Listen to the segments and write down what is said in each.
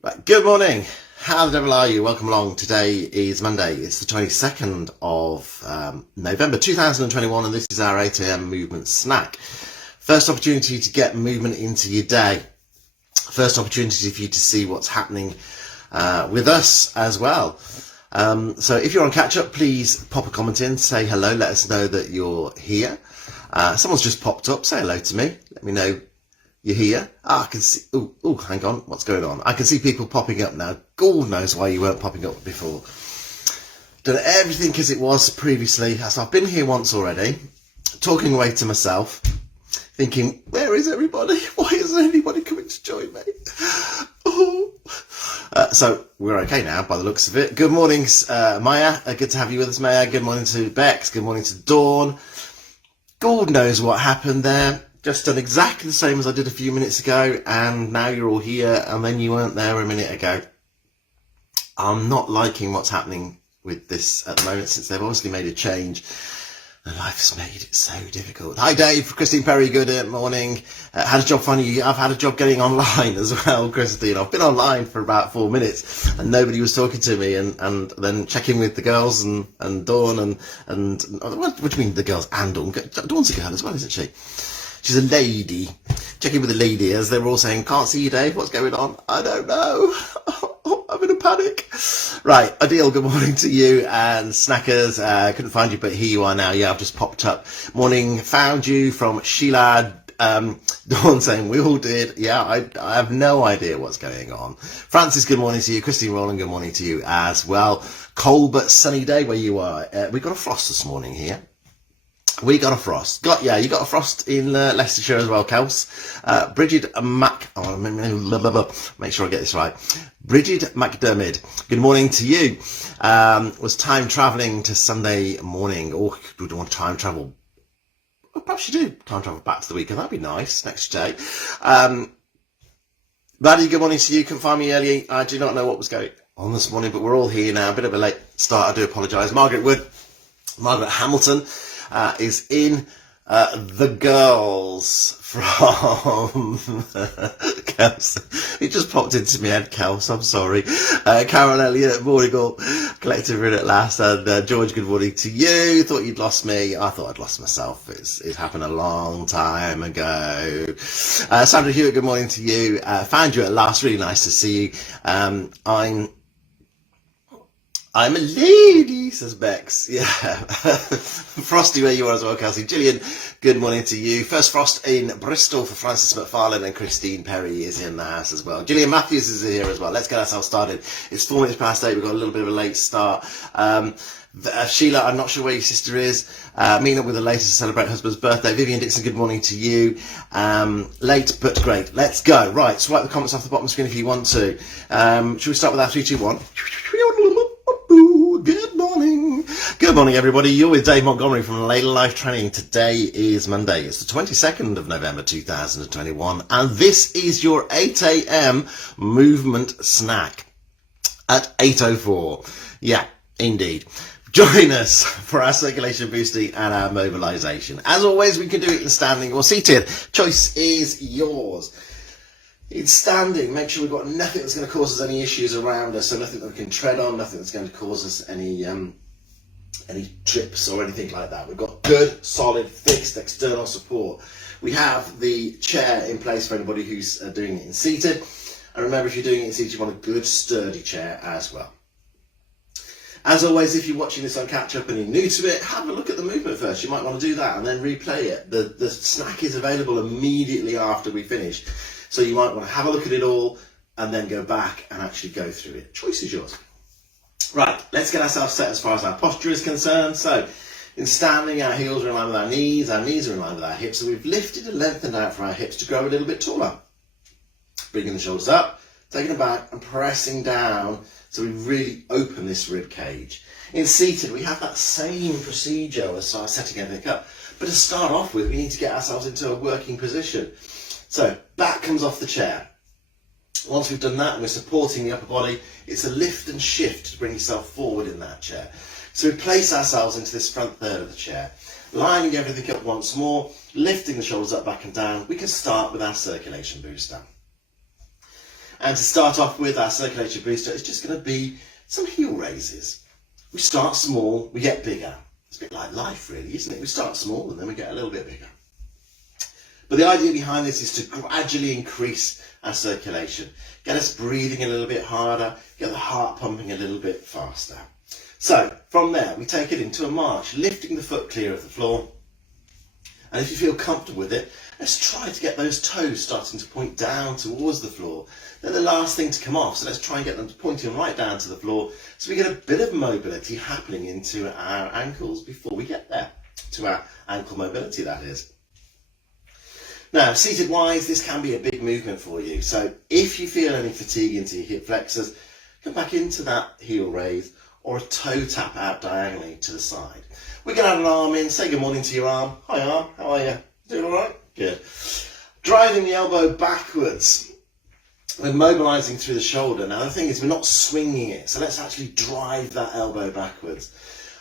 Right, good morning. How the devil are you? Welcome along. Today is Monday. It's the 22nd of November 2021, and this is our 8 a.m. movement snack. First opportunity to get movement into your day. First opportunity for you to see what's happening with us as well. So if you're on catch up, please pop a comment in, say hello, let us know that you're here. Someone's just popped up, say hello to me, let me know you're here. I can see, oh, hang on, what's going on? I can see people popping up now. God knows why you weren't popping up before. Done everything as it was previously. So I've been here once already, talking away to myself, thinking, where is everybody? Why isn't anybody coming to join me? Oh. So we're okay now by the looks of it. Good morning, Maya. Good to have you with us, Maya. Good morning to Bex. Good morning to Dawn. God knows what happened there. Just done exactly the same as I did a few minutes ago, and now you're all here, and then you weren't there a minute ago. I'm not liking what's happening with this at the moment, since they've obviously made a change. And life's made it so difficult. Hi Dave, Christine Perry, good morning. Had a job finding you. I've had a job getting online as well, Christine. I've been online for about 4 minutes and nobody was talking to me, and then checking with the girls and Dawn and what do you mean the girls and Dawn? Dawn's a girl as well, isn't she? She's a lady. Checking with the lady as they were all saying, can't see you, Dave. What's going on? I don't know. I'm in a panic. Right, Adil, good morning to you. And Snackers, couldn't find you, but here you are now. Yeah, I've just popped up. Morning, found you from Sheila. Dawn saying, we all did. Yeah, I have no idea what's going on. Francis, good morning to you. Christine Rowland, good morning to you as well. Cold but sunny day where you are. We got a frost this morning here. We got a frost. You got a frost in Leicestershire as well, Kels. Bridget make sure I get this right. Bridget McDermott, good morning to you. Was time travelling to Sunday morning. Oh, would want time travel? Well, perhaps you do time travel back to the weekend. That'd be nice next day. Maddie, good morning to you. Couldn't find me earlier. I do not know what was going on this morning, but we're all here now. A bit of a late start. I do apologise. Margaret Hamilton. Is in the girls from Kels. It just popped into my head, Kels, I'm sorry. Carol Elliott, morning all. Collective in at last. And George, good morning to you. Thought you'd lost me. I thought I'd lost myself. It happened a long time ago. Sandra Hewitt, good morning to you. Found you at last. Really nice to see you. I'm a lady, says Bex. Yeah. Frosty, where you are as well, Kelsey. Gillian, good morning to you. First frost in Bristol for Francis McFarlane, and Christine Perry is in the house as well. Gillian Matthews is here as well. Let's get ourselves started. It's 4 minutes past 8. We've got a little bit of a late start. Sheila, I'm not sure where your sister is. Meeting up with her later to celebrate husband's birthday. Vivian Dixon, good morning to you. Late but great. Let's go. Right, swipe the comments off the bottom of the screen if you want to. Should we start with our 3, 2, 1? Good morning. Good morning, everybody. You're with Dave Montgomery from Later Life Training. Today is Monday. It's the 22nd of November 2021, and this is your 8 a.m. movement snack at 8:04. Yeah, indeed. Join us for our circulation boosting and our mobilization. As always, we can do it in standing or seated. Choice is yours. It's standing. Make sure we've got nothing that's going to cause us any issues around us, so nothing that we can tread on, nothing that's going to cause us any trips or anything like that. We've got good, solid, fixed external support. We have the chair in place for anybody who's doing it in seated. And remember, if you're doing it in seated, you want a good, sturdy chair as well. As always, if you're watching this on catch up and you're new to it, have a look at the movement first. You might want to do that and then replay it. The snack is available immediately after we finish. So you might want to have a look at it all and then go back and actually go through it. Choice is yours. Right, let's get ourselves set as far as our posture is concerned. So in standing, our heels are in line with our knees are in line with our hips. So we've lifted and lengthened out from our hips to grow a little bit taller. Bringing the shoulders up, taking them back and pressing down so we really open this rib cage. In seated, we have that same procedure as far as setting everything up. But to start off with, we need to get ourselves into a working position. So back comes off the chair. Once we've done that and we're supporting the upper body, it's a lift and shift to bring yourself forward in that chair. So we place ourselves into this front third of the chair, lining everything up once more, lifting the shoulders up, back and down. We can start with our circulation booster. And to start off with, our circulatory booster is just going to be some heel raises. We start small, we get bigger. It's a bit like life really, isn't it? We start small and then we get a little bit bigger. But the idea behind this is to gradually increase our circulation, get us breathing a little bit harder, get the heart pumping a little bit faster. So from there, we take it into a march, lifting the foot clear of the floor. And if you feel comfortable with it, let's try to get those toes starting to point down towards the floor. They're the last thing to come off, so let's try and get them pointing right down to the floor so we get a bit of mobility happening into our ankles before we get there, to our ankle mobility, that is. Now, seated wise, this can be a big movement for you. So if you feel any fatigue into your hip flexors, come back into that heel raise or a toe tap out diagonally to the side. We're going to have an arm in. Say good morning to your arm. Hi arm, how are you? Doing all right? Good. Driving the elbow backwards. We're mobilising through the shoulder. Now the thing is, we're not swinging it, so let's actually drive that elbow backwards.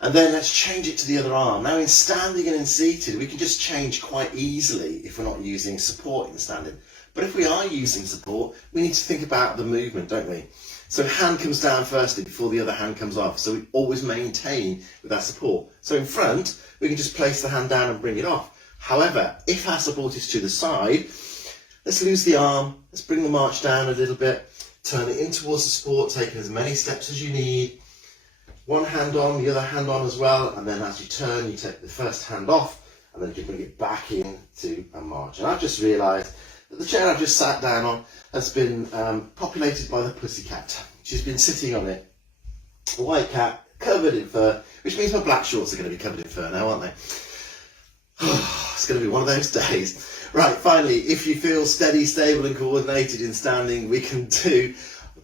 And then let's change it to the other arm. Now in standing and in seated, we can just change quite easily if we're not using support in standing. But if we are using support, we need to think about the movement, don't we? So hand comes down firstly before the other hand comes off. So we always maintain with our support. So in front, we can just place the hand down and bring it off. However, if our support is to the side, let's lose the arm. Let's bring the march down a little bit. Turn it in towards the support, taking as many steps as you need. One hand on, the other hand on as well. And then as you turn, you take the first hand off and then you bring it back into a march. And I've just realised that the chair I've just sat down on has been populated by the pussycat. She's been sitting on it. A white cat covered in fur, which means my black shorts are going to be covered in fur now, aren't they? It's going to be one of those days. Right, finally, if you feel steady, stable and coordinated in standing, we can do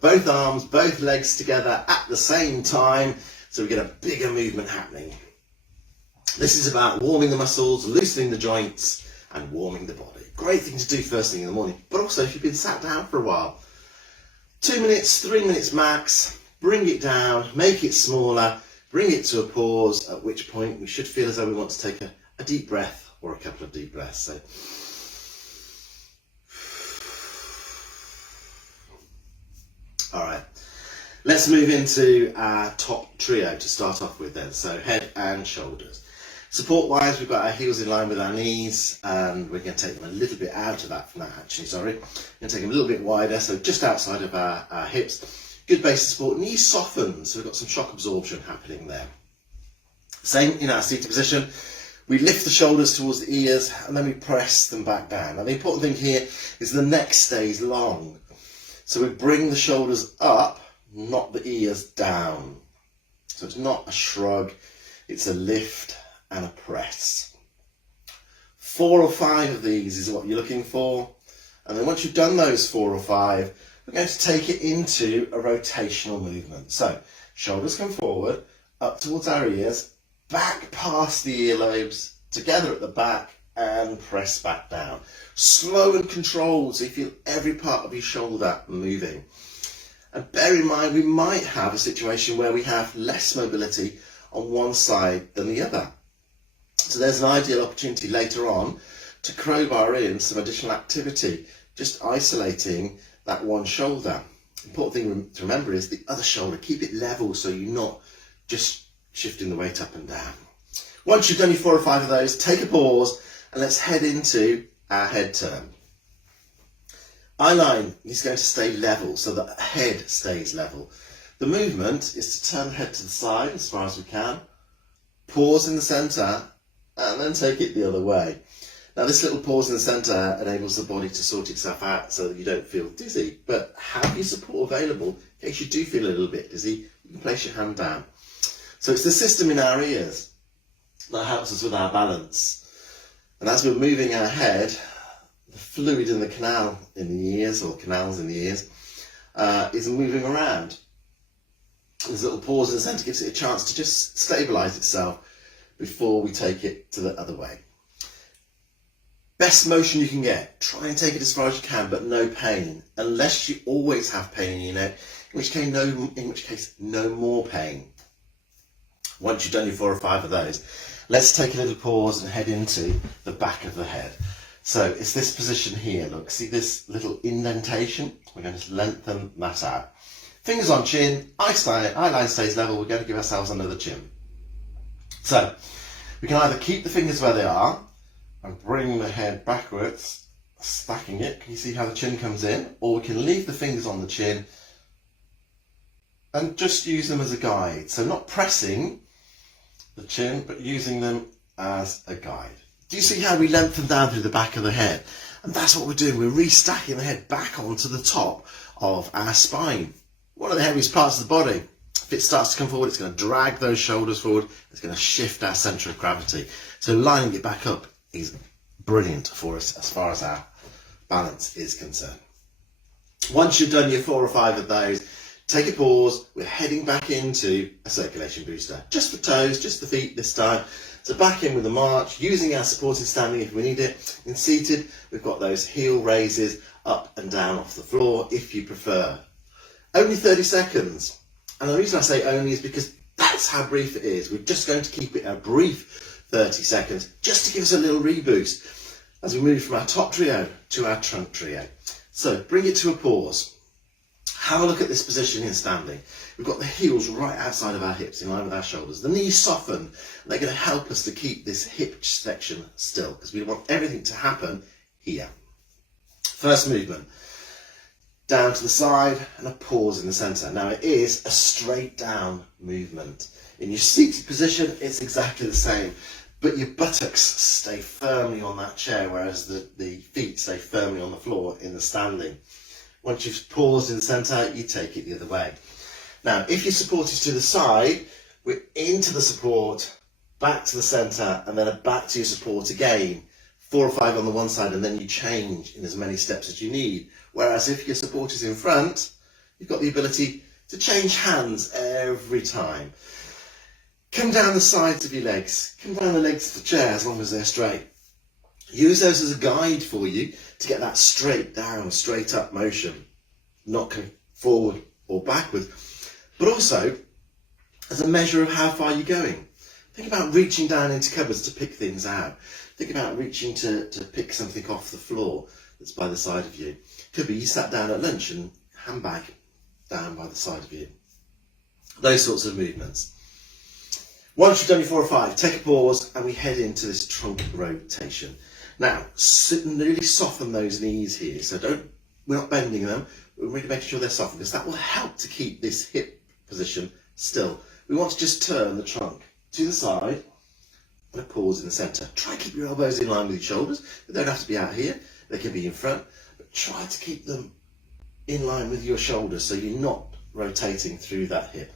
both arms, both legs together at the same time, so we get a bigger movement happening. This is about warming the muscles, loosening the joints and warming the body. Great thing to do first thing in the morning, but also if you've been sat down for a while. 2 minutes, 3 minutes max, bring it down, make it smaller, bring it to a pause, at which point we should feel as though we want to take a deep breath or a couple of deep breaths. So, all right, let's move into our top trio to start off with then. So head and shoulders. Support wise, we've got our heels in line with our knees, and we're going to take them a little bit out of that from that actually, sorry. We're going to take them a little bit wider, so just outside of our hips. Good base of support, knees softened, so we've got some shock absorption happening there. Same in our seated position. We lift the shoulders towards the ears and then we press them back down. Now the important thing here is the neck stays long. So we bring the shoulders up, not the ears down. So it's not a shrug, it's a lift and a press. 4 or 5 of these is what you're looking for. And then once you've done those 4 or 5, we're going to take it into a rotational movement. So shoulders come forward, up towards our ears, back past the earlobes, together at the back and press back down. Slow and controlled, so you feel every part of your shoulder moving. And bear in mind, we might have a situation where we have less mobility on one side than the other. So there's an ideal opportunity later on to crowbar in some additional activity, just isolating that one shoulder. Important thing to remember is the other shoulder, keep it level so you're not just shifting the weight up and down. Once you've done your 4 or 5 of those, take a pause and let's head into our head turn. Eye line is going to stay level so that the head stays level. The movement is to turn the head to the side as far as we can, pause in the centre and then take it the other way. Now this little pause in the centre enables the body to sort itself out so that you don't feel dizzy, but have your support available in case you do feel a little bit dizzy. You can place your hand down. So it's the system in our ears that helps us with our balance. And as we're moving our head, the fluid in the canal in the ears, or canals in the ears, is moving around. This little pause in the centre gives it a chance to just stabilise itself before we take it to the other way. Best motion you can get. Try and take it as far as you can, but no pain. Unless you always have pain in your neck, in which case no more pain. Once you've done your 4 or 5 of those, let's take a little pause and head into the back of the head. So it's this position here, look, see this little indentation? We're going to lengthen that out. Fingers on chin, eye line stays level. We're going to give ourselves another chin. So we can either keep the fingers where they are and bring the head backwards, stacking it. Can you see how the chin comes in? Or we can leave the fingers on the chin and just use them as a guide. So not pressing the chin, but using them as a guide. Do you see how we lengthen down through the back of the head? And that's what we're doing. We're restacking the head back onto the top of our spine. One of the heaviest parts of the body. If it starts to come forward, it's going to drag those shoulders forward. It's going to shift our centre of gravity. So lining it back up is brilliant for us as far as our balance is concerned. Once you've done your 4 or 5 of those, take a pause. We're heading back into a circulation booster. Just for toes, just the feet this time. So back in with a march, using our supported standing if we need it. In seated, we've got those heel raises up and down off the floor if you prefer. Only 30 seconds. And the reason I say only is because that's how brief it is. We're just going to keep it a brief 30 seconds just to give us a little reboost as we move from our top trio to our trunk trio. So bring it to a pause. Have a look at this position in standing. We've got the heels right outside of our hips in line with our shoulders. The knees soften. And they're going to help us to keep this hip section still because we want everything to happen here. First movement. Down to the side and a pause in the centre. Now it is a straight down movement. In your seated position, it's exactly the same, but your buttocks stay firmly on that chair, whereas the feet stay firmly on the floor in the standing. Once you've paused in the centre, you take it the other way. Now, if your support is to the side, we're into the support, back to the centre, and then back to your support again. 4 or 5 on the one side, and then you change in as many steps as you need. Whereas if your support is in front, you've got the ability to change hands every time. Come down the sides of your legs. Come down the legs of the chair as long as they're straight. Use those as a guide for you to get that straight down, straight up motion. Not going forward or backward, but also as a measure of how far you're going. Think about reaching down into cupboards to pick things out. Think about reaching to pick something off the floor that's by the side of you. Could be you sat down at lunch and handbag down by the side of you. Those sorts of movements. Once you've done your 4 or 5, take a pause and we head into this trunk rotation. Now, really soften those knees here. So we're not bending them. We're really making sure they're softened because that will help to keep this hip position still. We want to just turn the trunk to the side and a pause in the centre. Try and keep your elbows in line with your shoulders. They don't have to be out here. They can be in front. But try to keep them in line with your shoulders so you're not rotating through that hip.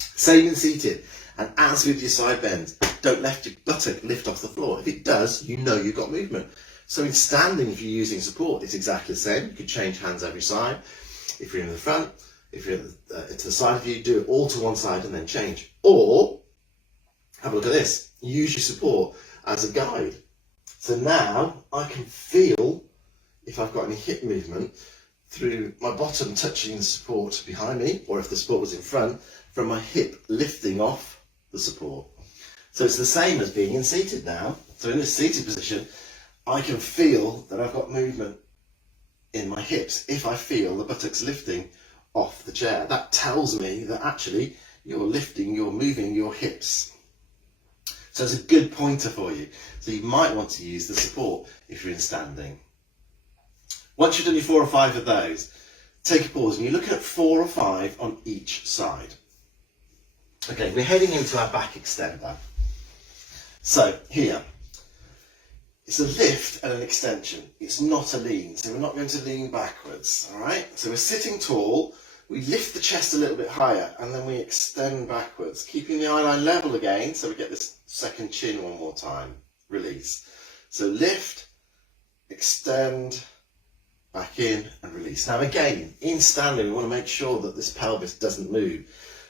Same in seated. And as with your side bends, don't let your buttock lift off the floor. If it does, you know you've got movement. So in standing, if you're using support, it's exactly the same. You can change hands every side. If you're in the front, if you're to the side of you, do it all to one side and then change. Or have a look at this. Use your support as a guide. So now I can feel if I've got any hip movement through my bottom touching the support behind me, or if the support was in front, from my hip lifting off the support. So it's the same as being in seated now. So in this seated position, I can feel that I've got movement in my hips. If I feel the buttocks lifting off the chair, that tells me that actually you're lifting, you're moving your hips. So it's a good pointer for you. So you might want to use the support if you're in standing. Once you've done your 4 or 5 of those, take a pause and you're looking at 4 or 5 on each side. Okay, we're heading into our back extender. So here, it's a lift and an extension. It's not a lean, so we're not going to lean backwards, all right? So we're sitting tall, we lift the chest a little bit higher, and then we extend backwards, keeping the eye line level again, so we get this second chin one more time. Release. So lift, extend, back in, and release. Now again, in standing, we want to make sure that this pelvis doesn't move.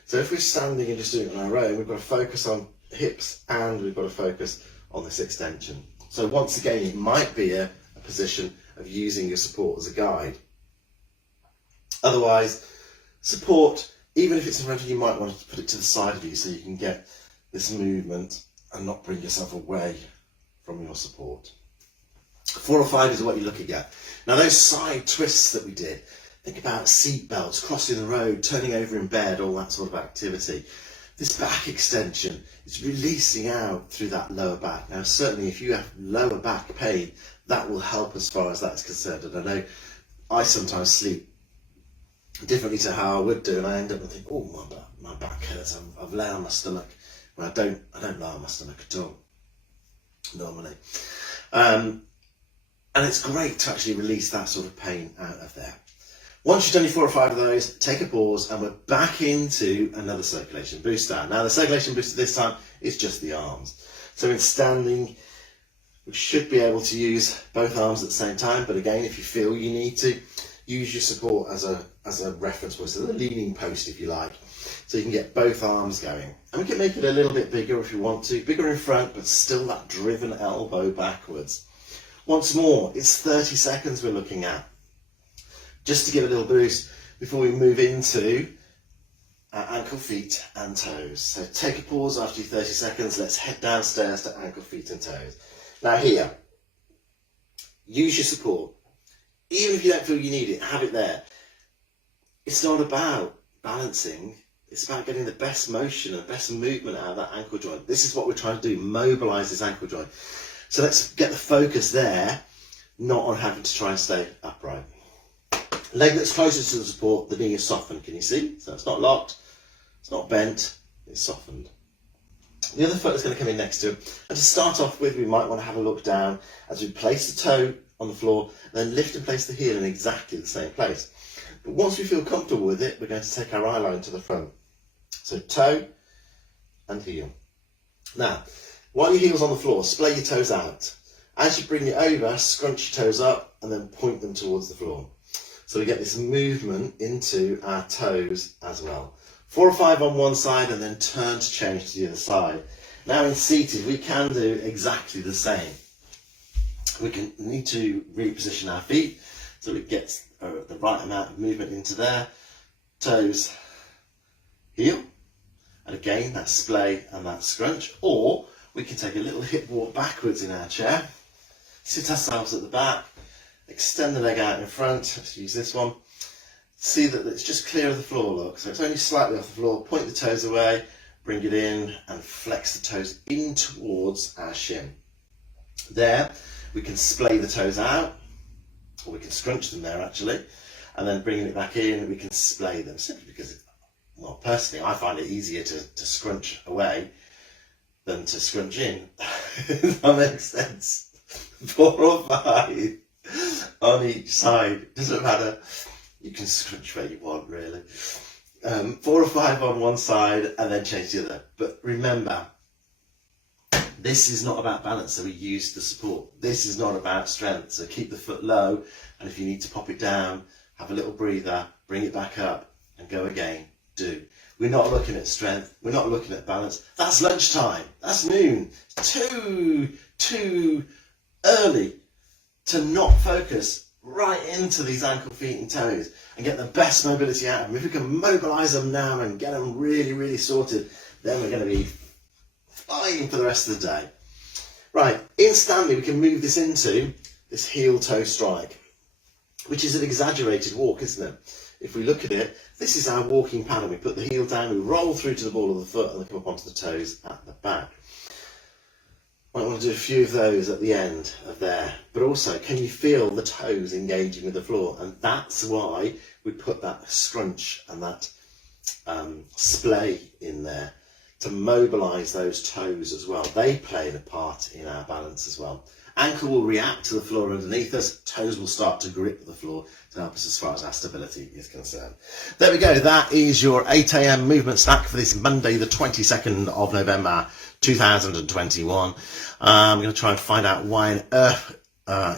So if we're standing and just doing it on our own, we've got to focus on hips and we've got to focus on this extension. So once again, it might be a position of using your support as a guide. Otherwise, support, even if it's in front of you, you might want to put it to the side of you so you can get this movement and not bring yourself away from your support. 4 or 5 is what you're looking at. Now those side twists that we did, Think about seat belts, crossing the road, turning over in bed, all that sort of activity. This back extension is releasing out through that lower back. Now, certainly if you have lower back pain, that will help as far as that's concerned. And I know I sometimes sleep differently to how I would do, and I end up thinking, oh, my back hurts. I've laid on my stomach. Well, I don't lie on my stomach at all, normally. And it's great to actually release that sort of pain out of there. Once you've done your 4 or 5 of those, take a pause, and we're back into another circulation booster. Now, the circulation booster this time is just the arms. So in standing, we should be able to use both arms at the same time, but again, if you feel you need to, use your support as a reference point, so the leaning post, if you like, so you can get both arms going. And we can make it a little bit bigger if you want to, bigger in front, but still that driven elbow backwards. Once more, it's 30 seconds we're looking at, just to give a little boost before we move into our ankle, feet and toes. So take a pause after your 30 seconds. Let's head downstairs to ankle, feet and toes. Now here, use your support. Even if you don't feel you need it, have it there. It's not about balancing. It's about getting the best motion and best movement out of that ankle joint. This is what we're trying to do, mobilise this ankle joint. So let's get the focus there, not on having to try and stay upright. Leg that's closest to the support, the knee is softened, can you see? So it's not locked, it's not bent, it's softened. The other foot is going to come in next to it. And to start off with, we might want to have a look down as we place the toe on the floor, and then lift and place the heel in exactly the same place. But once we feel comfortable with it, we're going to take our eye line to the front. So toe and heel. Now, while your heel's on the floor, splay your toes out. As you bring it over, scrunch your toes up and then point them towards the floor. So we get this movement into our toes as well. 4 or 5 on one side and then turn to change to the other side. Now in seated, we can do exactly the same. We need to reposition our feet so it gets the right amount of movement into there. Toes, heel, and again that splay and that scrunch. Or we can take a little hip walk backwards in our chair, sit ourselves at the back, extend the leg out in front. Let's use this one. See that it's just clear of the floor, look. So it's only slightly off the floor. Point the toes away, bring it in and flex the toes in towards our shin. There, we can splay the toes out, or we can scrunch them there actually, and then bringing it back in, we can splay them, simply because, well, personally, I find it easier to scrunch away than to scrunch in. That makes sense. 4 or 5 on each side, doesn't matter. You can scrunch where you want, really. 4 or 5 on one side and then change the other. But remember, this is not about balance, so we use the support. This is not about strength, so keep the foot low, and if you need to pop it down, have a little breather, bring it back up and go again, do. We're not looking at strength, we're not looking at balance. That's lunchtime, that's noon. It's too early to not focus right into these ankle, feet and toes and get the best mobility out of them. If we can mobilise them now and get them really, really sorted, then we're going to be flying for the rest of the day. Right, in standing, we can move this into this heel toe strike, which is an exaggerated walk, isn't it? If we look at it, this is our walking pattern. We put the heel down, we roll through to the ball of the foot and then come up onto the toes at the back. I want to do a few of those at the end of there, but also, can you feel the toes engaging with the floor? And that's why we put that scrunch and that splay in there, to mobilise those toes as well. They play a part in our balance as well. Ankle will react to the floor underneath us, toes will start to grip the floor to help us as far as our stability is concerned. There we go, that is your 8 AM movement snack for this Monday, the 22nd of November 2021. I'm going to try and find out why on earth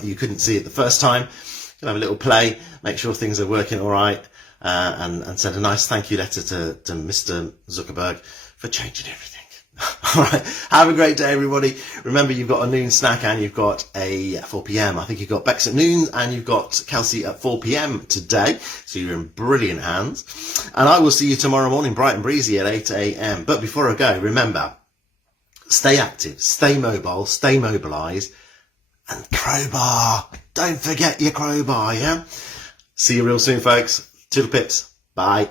you couldn't see it the first time. You can have a little play, make sure things are working all right, and send a nice thank you letter to Mr. Zuckerberg for changing everything. All right, have a great day, everybody. Remember, you've got a noon snack and you've got a 4 p.m. I think you've got Bex at noon and you've got Kelsey at 4 p.m. today. So you're in brilliant hands. And I will see you tomorrow morning, bright and breezy at 8 a.m. But before I go, remember, stay active, stay mobile, stay mobilised, and crowbar. Don't forget your crowbar, yeah? See you real soon, folks. Toodle pips. Bye.